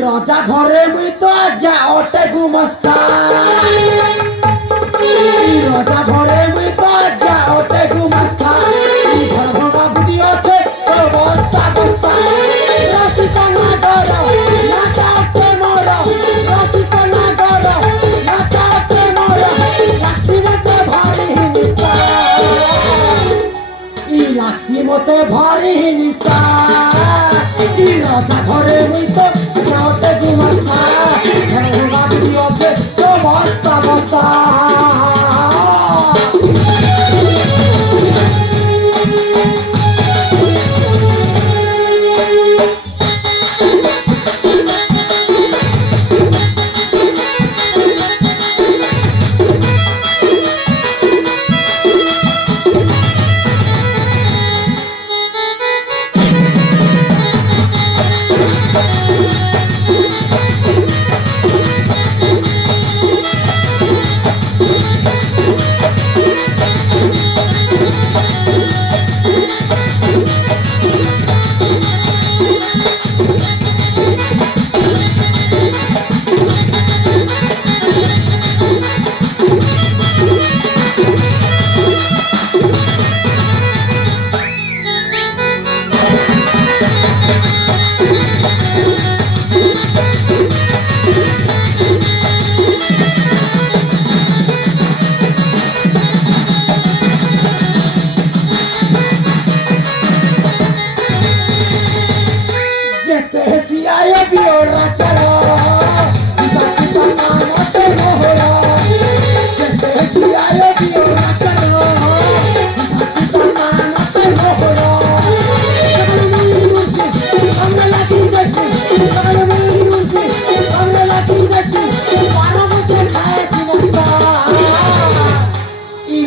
राजा घरे मुई तो आजा ओटे गुमस्ता राजा घरे मुई तो आजा ओटे गुमस्ता घर भंगा बुद्धि अच्छे तो बस्ता बस्ता रसिका ना डरो ना चाटे मोरो रसिका ना डरो ना चाटे मोरो लक्ष्मी मते भारी हिनिस्ता ई लक्ष्मी मते भारी हिनिस्ता ई राजा घरे मुई तो ओटे गुमस्ता घर भंगा बुद्धि अच्छे तो बस्ता बस्ता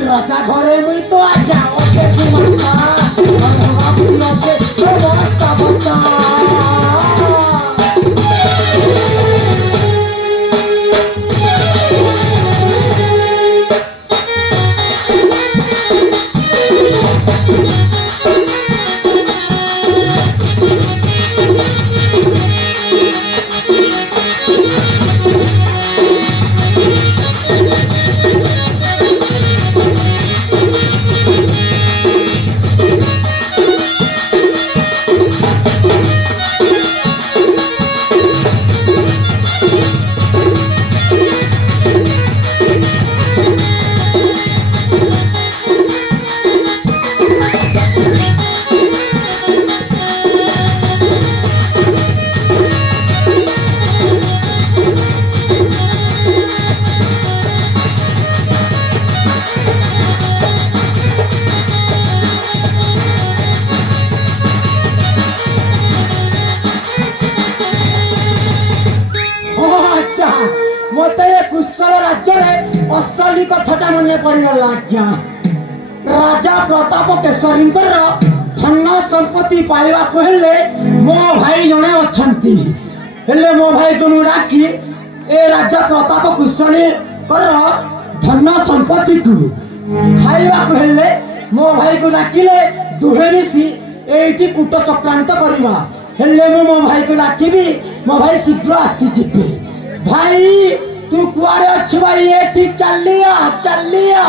राजा घरे मुई तो आजा ओटे गुमस्ता ओटे तो बस्ता बस्ता असली कथाटा मने पड़गला आज्ञा राजा प्रताप केशरी धन संपत्ति पाइबा हेले मो भाई जड़े अच्छी हेले मो भाई तुम डाकी ए राजा प्रताप केशरी धन संपत्ति को खाइबा कहले मो भाई को डाकिले दुहे मिसी एठी कुट चक्रांत करिबा हेले मो भाई को डाकिबी मो भाई शीघ्र आसी जिबे भाई तू कुआड़े अच्छु भाई एठी चलिया चलिया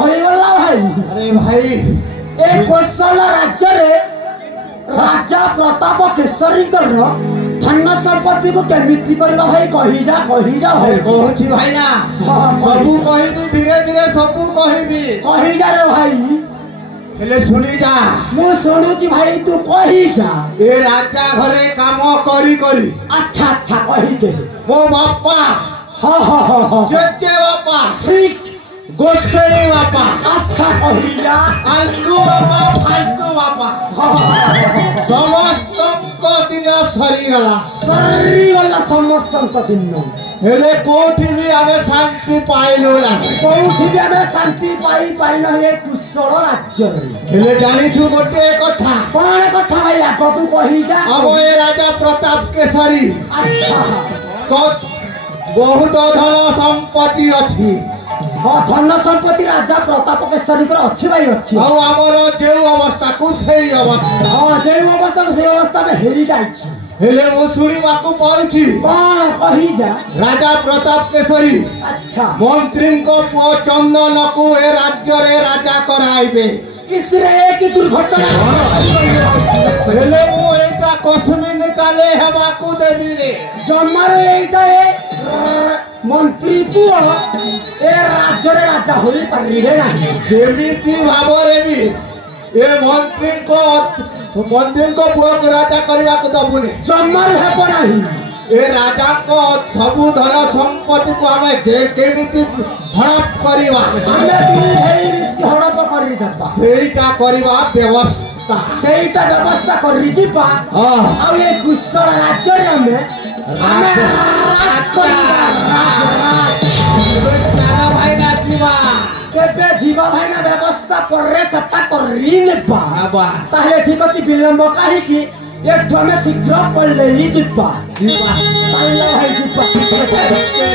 अरे भाई ए कोशल राज्य रे राजा प्रताप केसरी धन संपत्ति को केमिति करबा भाई कही जा भाई कहूची भाई ना सबू कहबी धीरे धीरे सबू कहबी कही जा रे भाई हेले सुनी जा मु सुनुची भाई तू कही जा ए राजा घरे काम करी करी अच्छा कही दे मो बापा हाँ जेजे बापा ठीक गोसाई बापा अच्छा कही जा आलतू बापा फालतू बापा समस्त दिन सरीगला समस्त दिन हेले कोठी भी आमे शांति पाइलो ना कोठी भी आमे शांति पाई पाइलो ए कुशल राज्य हेले जानिछु गोटे कथा कोन कथा भाई आगो तू कही जा अब ए राजा प्रताप केसरी अच्छा बहुत धन संपत्ति अछि धन संपत्ति राजा प्रताप केसरी अच्छी भाई अच्छी और आमर जे अवस्था को सही अवस्था हां जे अवस्था को सही अवस्था में हेरी जाइछि हेले मो सुनिबा को पाउछि कोन कही जा राजा प्रताप केसरी अच्छा मंत्री को पुओ चंदन को ए राज्य रे राजा कराइबे इसरे एक दुर्घटना हेले मो एटा कसमी निकाले हेबा को दे दिने जमर एटा मंत्री पुओ ए राज्य रे राजा होई परिले नाही जेमिति भाबरे भी ए मंत्री को पुओ को राजा करबा को दबुनी जमर हेब नाही ए राजा को सबु धन संपत्ति को हमें जे केमिति हड़प करबा हमें हेई रीति हड़प करी दबा सेईटा करबा व्यवस्था सेईटा व्यवस्था करी जिबा हां आ ए कुशल राज्य रे हमें राज करबा राज भाई ना जीवा केबे जीवा भाई ना व्यवस्था पररे सट्टा करी नेबा आबा ताहे ठीक अछि विलंब काहे कि एठो में शीघ्र पड़ले ही जिब्बा जीवा ताइला भाई जिब्बा